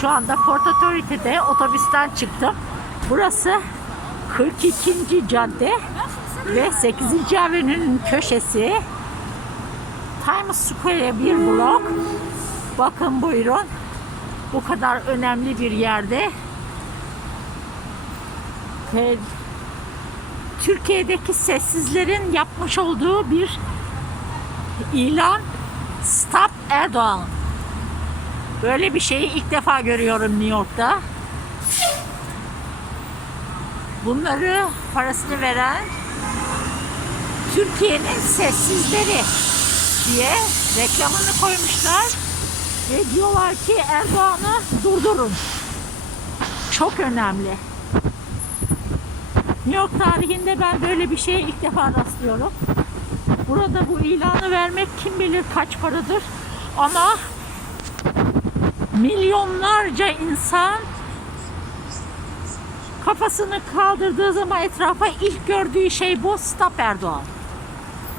Şu anda Port Authority'de otobüsten çıktım. Burası 42. cadde ve 8. Avenue'nin köşesi. Times Square'e bir blok. Bakın buyurun. Bu kadar önemli bir yerde. Türkiye'deki sessizlerin yapmış olduğu bir ilan Stop Erdoğan. Böyle bir şeyi ilk defa görüyorum New York'ta. Bunları parasını veren Türkiye'nin sessizleri diye reklamını koymuşlar ve diyorlar ki Erdoğan'ı durdurun. Çok önemli. New York tarihinde ben böyle bir şeye ilk defa rastlıyorum. Burada bu ilanı vermek kim bilir kaç paradır ama milyonlarca insan kafasını kaldırdığı zaman etrafa ilk gördüğü şey bu Stop Erdoğan.